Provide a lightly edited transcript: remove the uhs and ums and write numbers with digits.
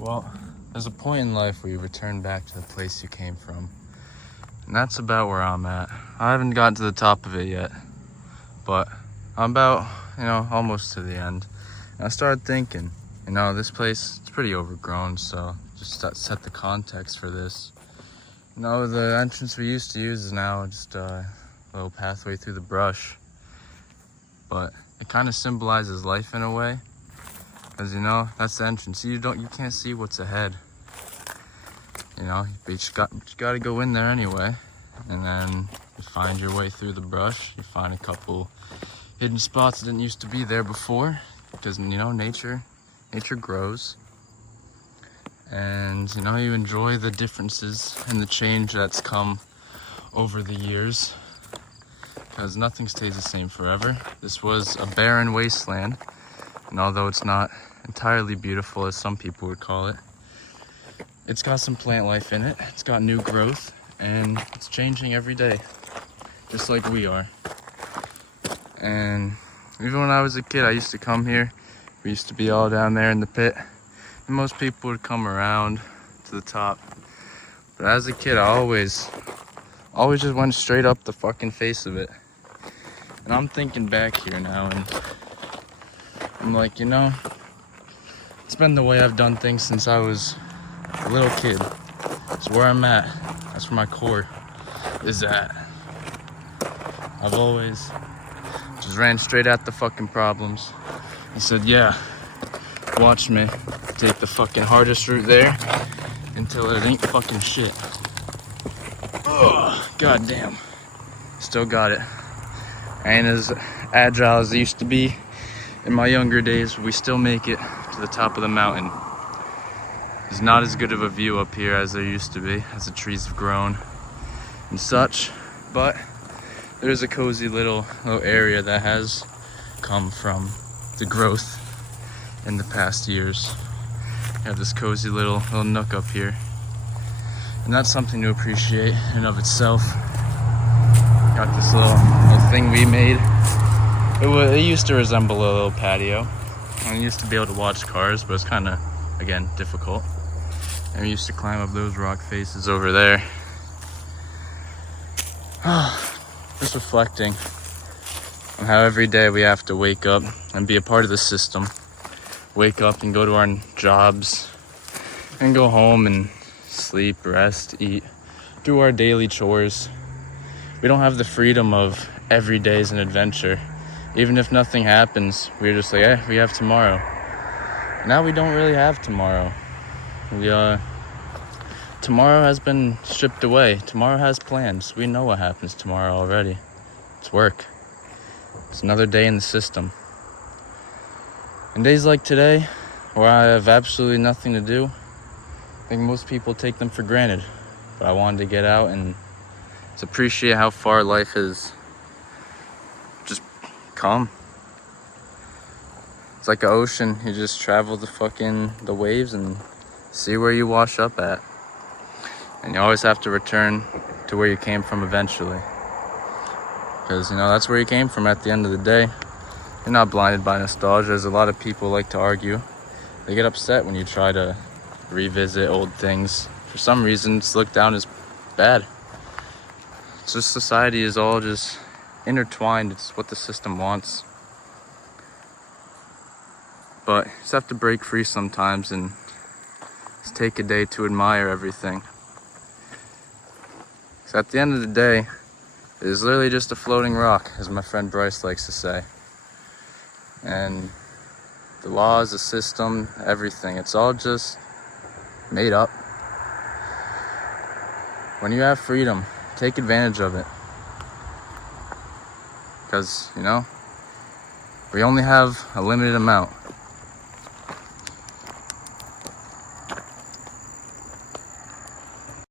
Well, there's a point in life where you return back to the place you came from. And that's about where I'm at. I haven't gotten to the top of it yet, but I'm about, almost to the end. And I started thinking, this place, it's pretty overgrown, so just set the context for this. The entrance we used to use is now just a little pathway through the brush. But it kind of symbolizes life in a way. Because, that's the entrance. You can't see what's ahead. But you got to go in there anyway. And then you find your way through the brush. You find a couple hidden spots that didn't used to be there before. Because, nature grows. And, you enjoy the differences and the change that's come over the years. Because nothing stays the same forever. This was a barren wasteland. And although it's not entirely beautiful, as some people would call it, it's got some plant life in it. It's got new growth, and it's changing every day, just like we are. And even when I was a kid, I used to come here. We used to be all down there in the pit, and most people would come around to the top. But as a kid, I always just went straight up the fucking face of it. And I'm thinking back here now, and I'm like, it's been the way I've done things since I was a little kid. It's where I'm at. That's where my core is at. I've always just ran straight at the fucking problems. I said, yeah, watch me take the fucking hardest route there until it ain't fucking shit. Ugh, goddamn. Still got it. I ain't as agile as I used to be in my younger days, but we still make it to the top of the mountain. There's not as good of a view up here as there used to be, as the trees have grown and such, but there's a cozy little area that has come from the growth in the past years. You have this cozy little nook up here, and that's something to appreciate in and of itself. Got this little thing we made. It used to resemble a little patio. I used to be able to watch cars, but it's kind of, again, difficult. And we used to climb up those rock faces over there. Just reflecting on how every day we have to wake up and be a part of the system. Wake up and go to our jobs and go home and sleep, rest, eat, do our daily chores. We don't have the freedom of every day is an adventure. Even if nothing happens, we're just like, we have tomorrow. Now we don't really have tomorrow. Tomorrow has been stripped away. Tomorrow has plans. We know what happens tomorrow already. It's work. It's another day in the system. And days like today, where I have absolutely nothing to do, I think most people take them for granted. But I wanted to get out and just appreciate how far life has just come. It's like an ocean. You just travel the waves and see where you wash up at. And you always have to return to where you came from eventually. Because, that's where you came from at the end of the day. You're not blinded by nostalgia, as a lot of people like to argue. They get upset when you try to revisit old things. For some reason, it's looked down as bad. It's just society is all just intertwined. It's what the system wants. But you just have to break free sometimes and just take a day to admire everything. So at the end of the day, it is literally just a floating rock, as my friend Bryce likes to say. And the laws, the system, everything, it's all just made up. When you have freedom, take advantage of it. Because, we only have a limited amount.